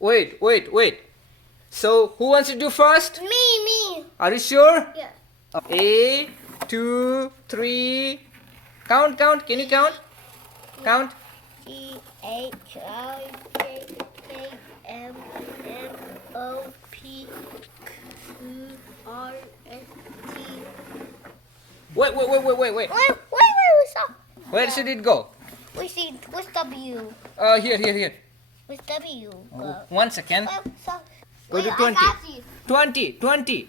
Wait. So, who wants to do first? Me. Are you sure? Yeah. A, 2, 3. Count. Can you count? Count. T-H-I-J-K-M-N-O-P-Q-R-S-T. Wait. Wait, stop. Where should it go? Where's W? Here. Where's W? Go. 1 second. Stop. Go Wait, to I 20. got you. 20.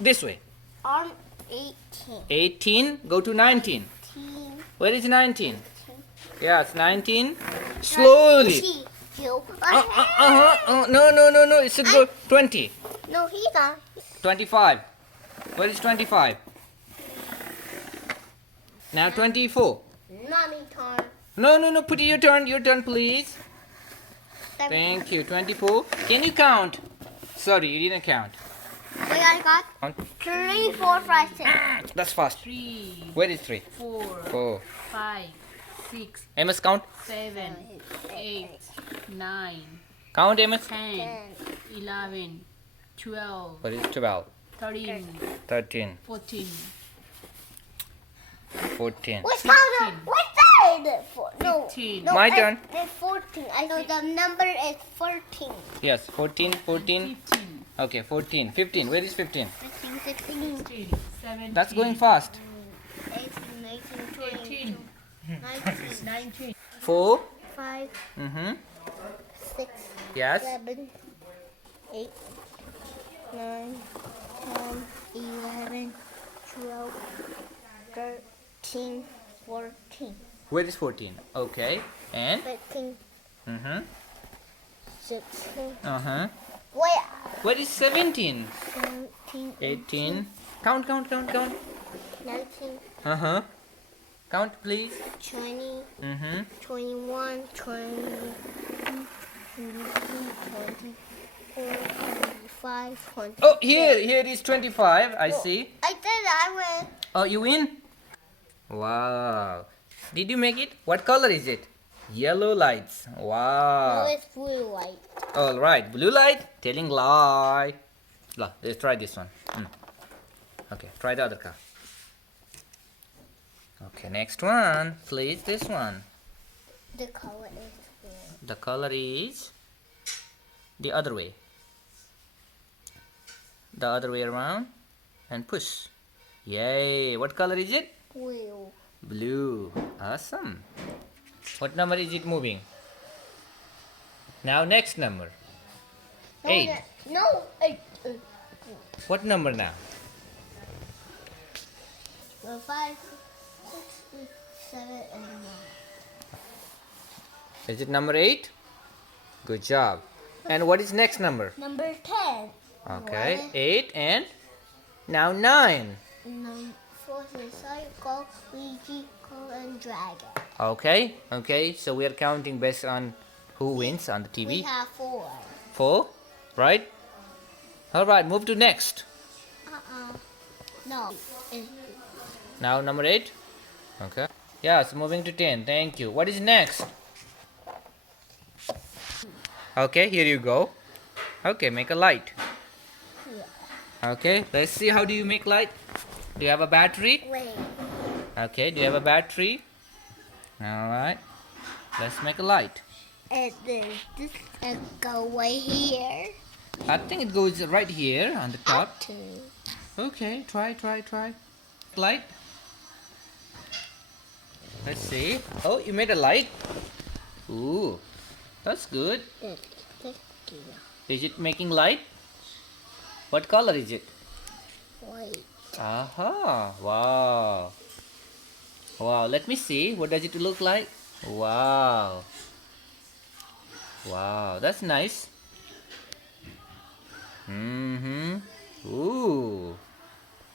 This way. I'm 18. 18. Go to 19. Where is 19? Yes, 19. Slowly. No. It should go 20. No, he's not. 25. Where is 25? Now 24. Mommy turn. No. Put it your turn, please. Thank you. 24. Can you count? Sorry, you didn't count. Wait, I got Count. 3, 4, 5, 6. That's fast. 3, Where is 3? 4, 5, 6, Amos, count. 7, 8, 9, Count, Amos. 10, 11, 12, Where is 12? 13, 13, 14, 14. What's that? No. 15. My turn. It's 14. I know the number is 14. Yes, 14. 15, Okay, 14. 15. Where is 15? 15, 16, 16, 17, That's going fast. 18, 19, 20, 18, 19, 19, 4. 5, Mm-hmm. 6, Yes. 7, 8, 9, 10, 11, 12, 13, 14, Where is 14? Okay. And? 15, Mm-hmm. 16. Uh-huh. Wait. Where is 17? 17, 18. Count. 19, Uh-huh. Count, please. 20, Mm-hmm. 21, 22, 23, 24, 25, 26. Oh, here is 25. I see. I did. I win. Oh, you win? Wow. Did you make it? What color is it? Yellow lights. No, Wow. it's blue light. All right. Blue light. Telling lie. Let's try this one. Okay. Try the other car. Okay. Next one. Please. This one. The color is blue. The color is the other way. The other way around. And push. Yay. What color is it? Blue. Blue. Awesome. What number is it moving? Now next number. 8. No, 8. What number now? 5, 6, 7, and 9. Is it number 8? Good job. And what is next number? Number 10. Okay. 1, 8 and now 9. 9, 4, cycle, Ouija, and dragon. Okay. So we are counting based on who wins on the We TV. have 4. 4, right? All right. Move to next. No. It's Now number 8. Okay. Yes, moving to 10. Thank you. What is next? Okay, here you go. Okay, make a light. Okay, let's see how do you make light. Do you have a battery? Wait. Okay, do you have a battery? All right. Let's make a light. And then this go right here. I think it goes right here on the top. Two. Okay, try. Light. Let's see. Oh, you made a light. Ooh, that's good. Is it making light? What color is it? White. Aha! Wow. Let me see. What does it look like? Wow. That's nice. Ooh.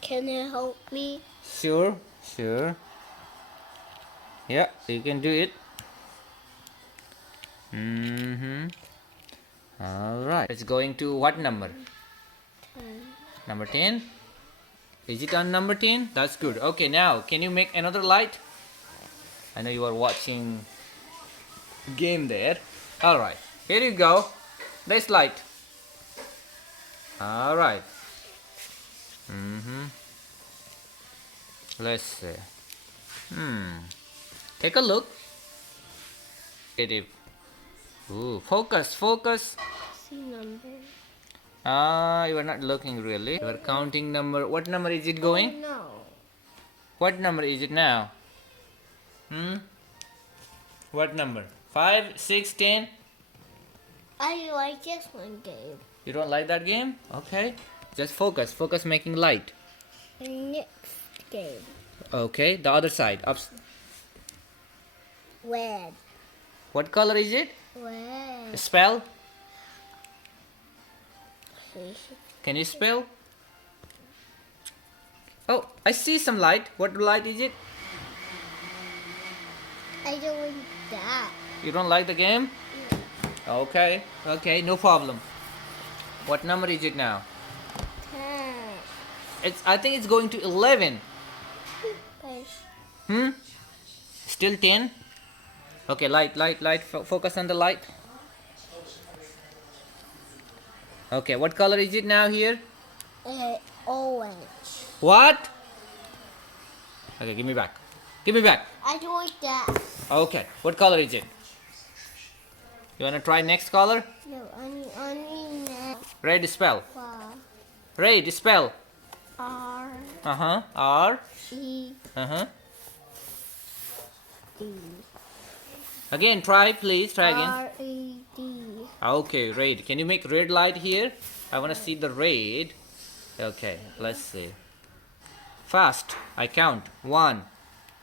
Can you help me? Sure. Yeah, you can do it. All right. It's going to what number? 10. Number 10? Is it on number 10? That's good. Okay, now can you make another light? I know you are watching game there. All right, here you go. This light. All right. Let's see. Take a look. It. Ooh, focus, focus. See number. You are not looking really. You are counting number. What number is it going? No. What number is it now? What number? 5, 6, 10? I like this one game. You don't like that game? Okay. Just focus. Focus making light. Next game. Okay. The other side. Up. Red. What color is it? Red. Spell. Can you spell? Oh, I see some light. What light is it? I don't like that. You don't like the game? Okay. Okay, no problem. What number is it now? 10. I think it's going to 11. Okay. Still 10? Okay, light. Focus on the light. Okay, what color is it now here? Orange. What? Okay, give me back. Give me back. I don't like that. Okay, what color is it? You wanna try next color? No, only now. Red spell. Wow. Red spell. R R. E D. Again, try please. Try again. R E D. Okay, red. Can you make red light here? I wanna see the red. Okay, let's see. Fast. I count. 1,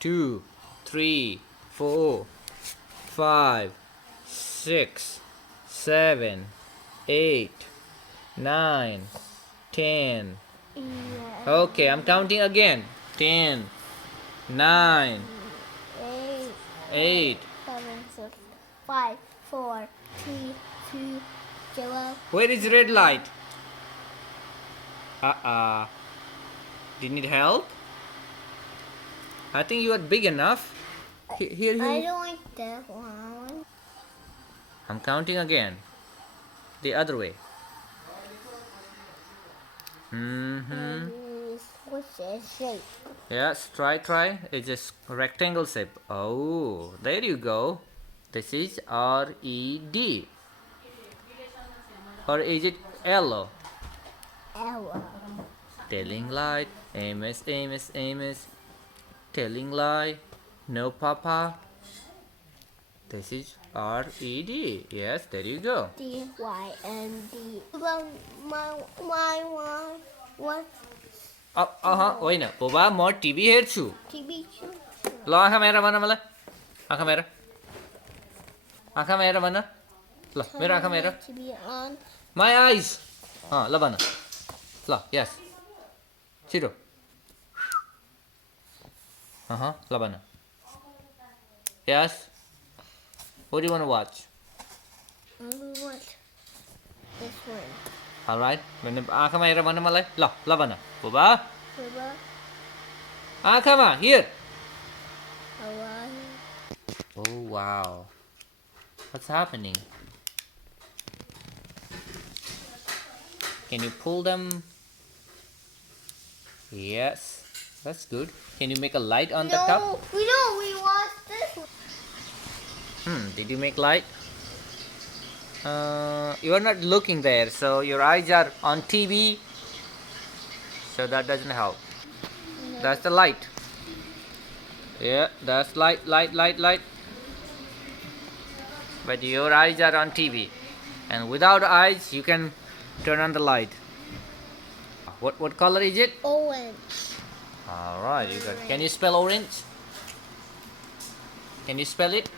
2, 3, 4, 5, 6, 7, 8, 9, 10. Okay, I'm counting again. 10, 9, 8. 7, 6, 5, 4, 3, 2, 0. Where is red light? Do you need help? I think you are big enough. Here. I don't like that one. I'm counting again. The other way. What's that shape? Yes, try. It's just rectangle shape. Oh, there you go. This is R-E-D. Or is it yellow? Arrow. Telling light. Amos. Telling lie. No papa. This is R-E-D. Yes, there you go. D-Y-N-D. What? होइन बुबा म TV हेर्छु TV show? ल आँखा मेरा भन मलाई आँखा मेरा भन ल मेरो आँखा मेरा TV on. माई आइज ल भन ल यस छिटो ल भन yes what do you want to watch? I watch this one. Alright, आँखामा हेर भन मलाई ल भन बुबा Baba, आँखामा here. alright. Oh wow, what's happening? Can you pull them? Yes, that's good. Can you make a light on the top? No, we watched this one. Did you make light? You are not looking there, so your eyes are on TV, so that doesn't help. No. That's the light. Yeah, that's light. But your eyes are on TV, and without eyes, you can turn on the light. What color is it? Orange. All right, you got. Can you spell orange? Can you spell it?